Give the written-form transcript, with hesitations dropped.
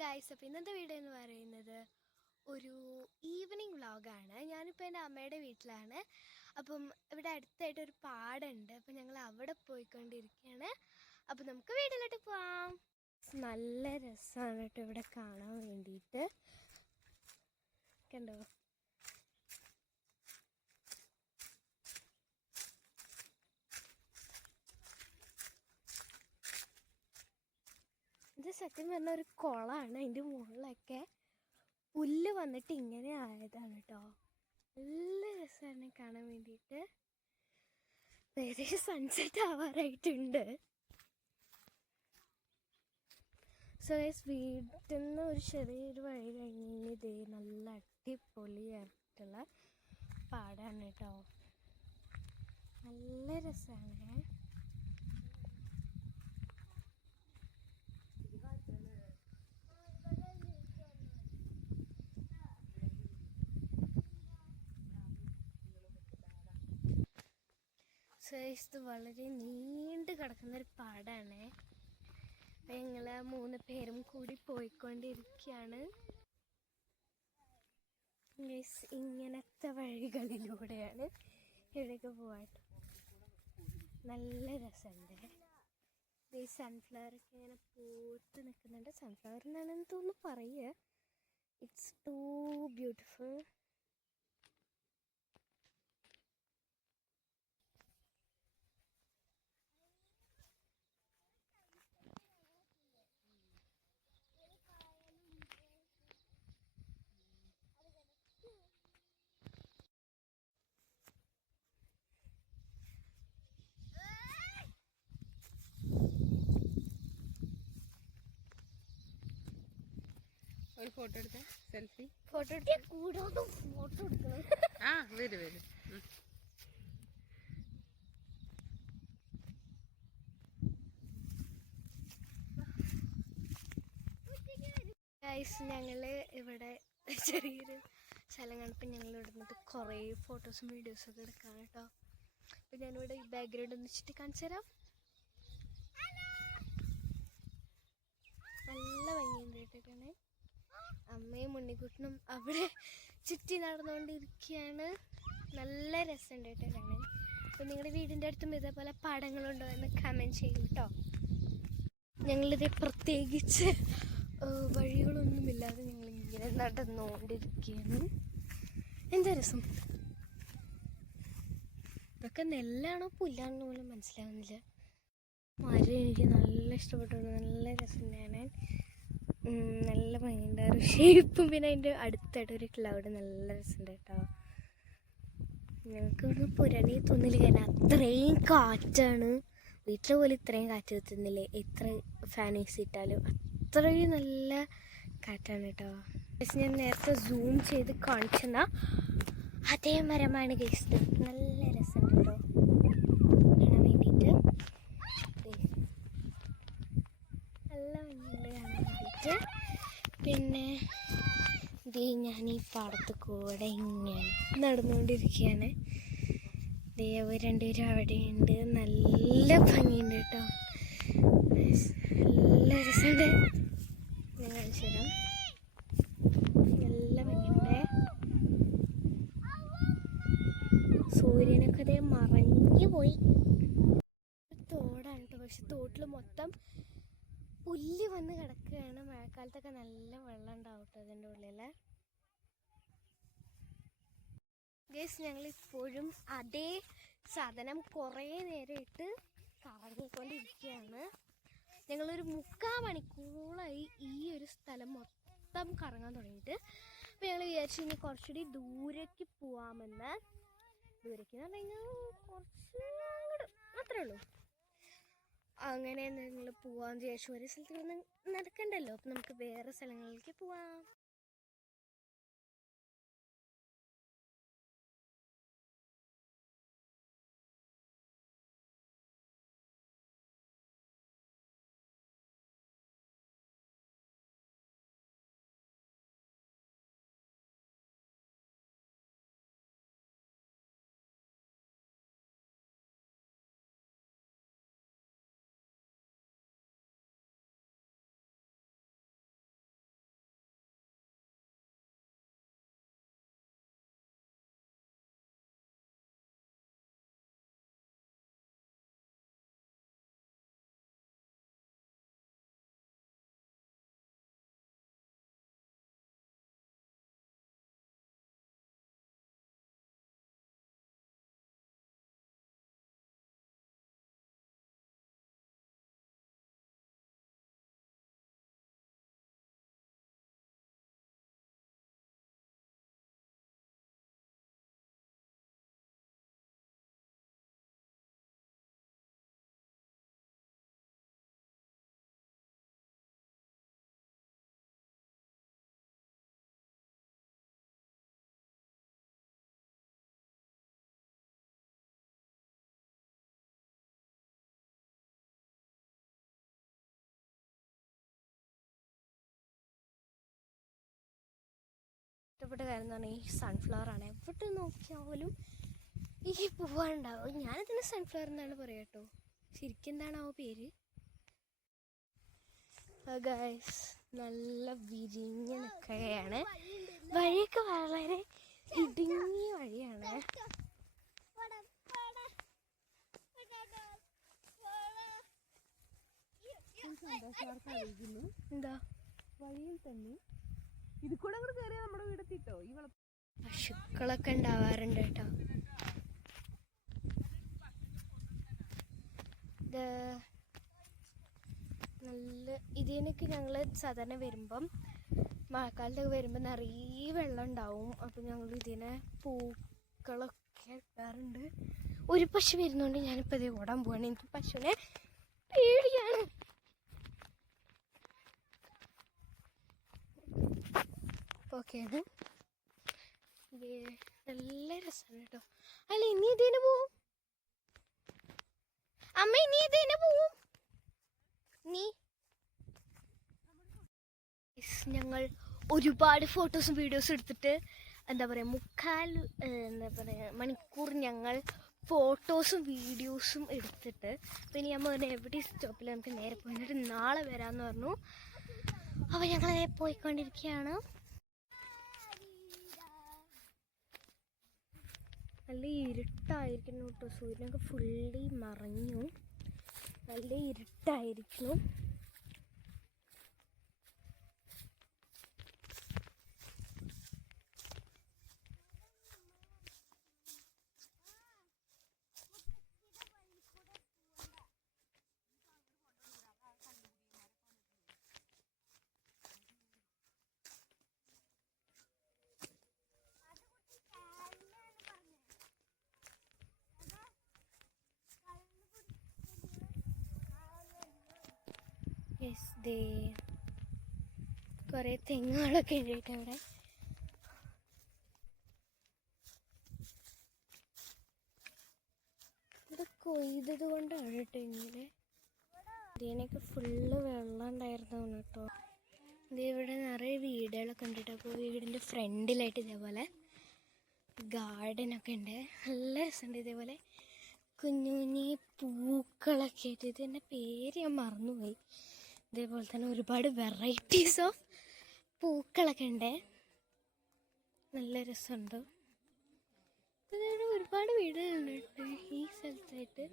Guys, അപ്പോൾ ഇന്നത്തെ video എന്ന് പറയുന്നത് ഒരു ഈവനിങ് വ്ളോഗാണ്. ഞാനിപ്പോൾ എൻ്റെ അമ്മയുടെ വീട്ടിലാണ്. അപ്പം ഇവിടെ അടുത്തായിട്ടൊരു പാടുണ്ട്. അപ്പം ഞങ്ങൾ അവിടെ പോയിക്കൊണ്ടിരിക്കുകയാണ്. അപ്പം നമുക്ക് വീട്ടിലോട്ട് പോവാം. നല്ല രസമാണ് കേട്ടോ ഇവിടെ കാണാൻ വേണ്ടിയിട്ട്. കണ്ടോ? ഇത് സത്യം പറഞ്ഞ ഒരു കുളമാണ്. അതിൻ്റെ മുകളിലൊക്കെ പുല്ല് വന്നിട്ട് ഇങ്ങനെ ആയതാണ് കേട്ടോ. നല്ല രസമാണ് കാണാൻ വേണ്ടിയിട്ട്. വേറെ സൺസെറ്റ് ആവാറായിട്ടുണ്ട്. സോ ഗൈസ്, വീട്ടിൽ നിന്ന് ഒരു ചെറിയൊരു വഴി കഴിഞ്ഞ് ഇതേ നല്ല അടിപൊളിയായിട്ടുള്ള പാടാണ് കേട്ടോ. നല്ല രസമാണ്. ഇത് വളരെ നീണ്ടു കിടക്കുന്നൊരു പാടാണ്. അപ്പം ഞങ്ങൾ 3 പേരും കൂടി പോയിക്കൊണ്ടിരിക്കുകയാണ്. ഇങ്ങനത്തെ വഴികളിലൂടെയാണ് ഇവിടേക്ക് പോവാട്ടോ. നല്ല രസമുണ്ട്. ഈ സൺഫ്ലവറൊക്കെ ഇങ്ങനെ പൂത്ത് നിൽക്കുന്നുണ്ട്. സൺഫ്ലവർ എന്നാണെന്ന് തോന്നുന്നു പറയുക. It's two beautiful. ഒരു ഫോട്ടോ എടുത്ത സെൽഫി ഫോട്ടോ എടുക്കാൻ കൂടാതെ ഫോട്ടോ എടുക്കണം. വരും. ഗൈസ്, ഞങ്ങൾ ഇവിടെ ചെറിയൊരു സ്ഥലം കണ്ടപ്പോൾ ഞങ്ങൾ ഇവിടെ നിന്നിട്ട് കുറേ ഫോട്ടോസും വീഡിയോസും ഒക്കെ എടുക്കാം കേട്ടോ. അപ്പം ഞാനിവിടെ ഈ ബാക്ക്ഗ്രൗണ്ട് ഒന്ന് വെച്ചിട്ട് കാണിച്ചു തരാം. നല്ല ഭംഗിയുണ്ട് കേട്ടിട്ടാണ്. അമ്മയും ഉണ്ണിക്കുട്ടനും അവിടെ ചുറ്റി നടന്നുകൊണ്ടിരിക്കുകയാണ്. നല്ല രസമുണ്ട് കേട്ടോ കാണാൻ. അപ്പം നിങ്ങളുടെ വീടിൻ്റെ അടുത്തും ഇതേപോലെ പാടങ്ങളുണ്ടോ എന്ന് കമൻറ്റ് ചെയ്യും കേട്ടോ. ഞങ്ങളിത് പ്രത്യേകിച്ച് വഴികളൊന്നുമില്ലാതെ ഞങ്ങളിങ്ങനെ നടന്നുകൊണ്ടിരിക്കുകയാണ്. എന്താ രസം! ഇതൊക്കെ നെല്ലാണോ പുല്ലാണോ പോലും മനസ്സിലാവുന്നില്ല. മരം എനിക്ക് നല്ല ഇഷ്ടപ്പെട്ടു. നല്ല രസം കാണാൻ. നല്ല ഭംഗിയുണ്ടായിരുന്നു ഷേപ്പും. പിന്നെ അതിൻ്റെ അടുത്തായിട്ടൊരു ക്ലൗഡ് നല്ല രസമുണ്ട് കേട്ടോ. ഞങ്ങൾക്ക് ഇവിടുന്ന് പുരണി തോന്നില്ല. കാരണം അത്രയും കാറ്റാണ്. വീട്ടിൽ പോലും ഇത്രയും കാറ്റ് കിട്ടുന്നില്ലേ. എത്ര ഫാൻ ഇട്ടാലും അത്രയും നല്ല കാറ്റാണ് കേട്ടോ. ഞാൻ നേരത്തെ സൂം ചെയ്ത് കാണിച്ചെന്ന അതേ മരമാണ് ഗൈസ്. നല്ല രസമുണ്ട് കേട്ടോ കാണാൻ വേണ്ടിയിട്ട്. നല്ല ഭംഗിയുണ്ട് കാണാൻ വേണ്ടിയിട്ട്. പിന്നെ ഞാൻ ഈ പാടത്ത് കൂടെ ഇങ്ങനെ നടന്നുകൊണ്ടിരിക്കുകയാണ്. അവർ രണ്ടുപേരും അവിടെയുണ്ട്. നല്ല ഭംഗിയുണ്ട് കേട്ടോ. നല്ല രസമുണ്ട്. ഞാൻ കാണിച്ചു തരാം. നല്ല ഭംഗിയുണ്ട്. സൂര്യനൊക്കെ അതേ മറഞ്ഞു പോയി. തോടാണ് കേട്ടോ. പക്ഷെ തോട്ടിൽ മൊത്തം പുല്ല് വന്ന് കിടക്കുകയാണ്. മഴക്കാലത്തൊക്കെ നല്ല വെള്ളം ഉണ്ടാവും കേട്ടോ അതിൻ്റെ ഉള്ളിൽ. ഗൈസ്, ഞങ്ങളിപ്പോഴും അതേ സാധനം കുറേ നേരമായിട്ട് കറങ്ങിക്കൊണ്ടിരിക്കുകയാണ്. ഞങ്ങളൊരു 3/4 മണിക്കൂറായി ഈ ഒരു സ്ഥലം മൊത്തം കറങ്ങാൻ തുടങ്ങിയിട്ട്. അപ്പോൾ ഞങ്ങൾ വിചാരിച്ചു ഇനി കുറച്ചുകൂടി ദൂരേക്ക് പോവാമെന്ന്. ദൂരേക്ക് എന്ന് പറഞ്ഞു കഴിഞ്ഞാൽ കുറച്ച് അങ്ങോട്ട് അത്രേ ഉള്ളൂ. അങ്ങനെ നിങ്ങൾ പോവാമെന്ന് വിചാരിച്ചു. ഒരേ സ്ഥലത്ത് നടക്കണ്ടല്ലോ. അപ്പം നമുക്ക് വേറെ സ്ഥലങ്ങളിലേക്ക് പോവാം. ഇഷ്ടപ്പെട്ട കാര്യം എന്ന് പറഞ്ഞാൽ ഈ സൺഫ്ലവർ ആണ്. എവിടെ നോക്കിയാലും ഈ പൂവുണ്ടാവും. ഞാനതിന് സൺഫ്ലവർ എന്നാണ് പറയുക കേട്ടോ. ശരിക്കും എന്താണാവോ പേര്? ഗൈസ്, നല്ല വിരിഞ്ഞ നിൽക്കുകയാണ്. വഴിയൊക്കെ വളരെ ഇടുങ്ങിയ വഴിയാണ്. എന്താ വഴിയിൽ തന്നെ ഇത് കൂടെ അങ്ങോട്ട് കയറിയാ നമ്മുടെ വീടെത്തിട്ടോ. ഈ പശുക്കളൊക്കെ ഉണ്ടാവാറുണ്ട് കേട്ടോ. ഇത് നല്ല ഇതിനൊക്കെ ഞങ്ങൾ സാധാരണ വരുമ്പം മഴക്കാലത്തൊക്കെ വരുമ്പോൾ നിറയെ വെള്ളം ഉണ്ടാവും. അപ്പം ഞങ്ങൾ ഇതിനെ പൂക്കളൊക്കെ ഇടാറുണ്ട്. ഒരു പശു വരുന്നതുകൊണ്ട് ഞാനിപ്പോൾ ഇത് ഓടാൻ പോവാണ്. എനിക്ക് പശുവിനെ പേടിയാണ്. ഓക്കെയാണ്. ഇത് നല്ല രസമാണ് കേട്ടോ. അല്ല, ഇനി ഇതിന് പോവും അമ്മ, ഇനി ഇതിന് പോവും നീ. ഞങ്ങൾ ഒരുപാട് ഫോട്ടോസും വീഡിയോസും എടുത്തിട്ട് എന്താ പറയുക, എന്താ പറയുക മണിക്കൂർ ഞങ്ങൾ ഫോട്ടോസും വീഡിയോസും എടുത്തിട്ട് പിന്നെ നമ്മൾ എവിടെ സ്റ്റോപ്പിൽ നമുക്ക് നേരെ പോയിട്ട് നാളെ വരാമെന്ന് പറഞ്ഞു. അപ്പോൾ ഞങ്ങൾ പോയിക്കൊണ്ടിരിക്കുകയാണ്. നല്ല ഇരുട്ടായിരിക്കുന്നു കേട്ടോ. സൂര്യനൊക്കെ ഫുള്ളി മറഞ്ഞു. നല്ല ഇരുട്ടായിരിക്കുന്നു. കുറേ തെങ്ങുകളൊക്കെ ഉണ്ട് കേട്ടോ അവിടെ. ഇവിടെ കൊയ്തത് കൊണ്ടാണ് കേട്ടോ ഇങ്ങനെ. ഇതിനൊക്കെ ഫുള്ള് വെള്ളം ഉണ്ടായിരുന്നു കേട്ടോ. ഇത് ഇവിടെ നിറയെ വീടുകളൊക്കെ ഉണ്ട് കേട്ടോ. അപ്പോൾ വീടിൻ്റെ ഫ്രണ്ടിലായിട്ട് ഇതേപോലെ ഗാർഡനൊക്കെ ഉണ്ട്. നല്ല രസമുണ്ട്. ഇതേപോലെ കുഞ്ഞു കുഞ്ഞി പൂക്കളൊക്കെ ആയിട്ട്. ഇതിൻ്റെ പേര് ഞാൻ മറന്നുപോയി. ഇതേപോലെ തന്നെ ഒരുപാട് വെറൈറ്റീസ് ഓഫ് പൂക്കളൊക്കെ ഉണ്ട്. നല്ല രസമുണ്ട്. ഒരുപാട് വീടുകളുണ്ട് ഈ സ്ഥലത്തായിട്ട്.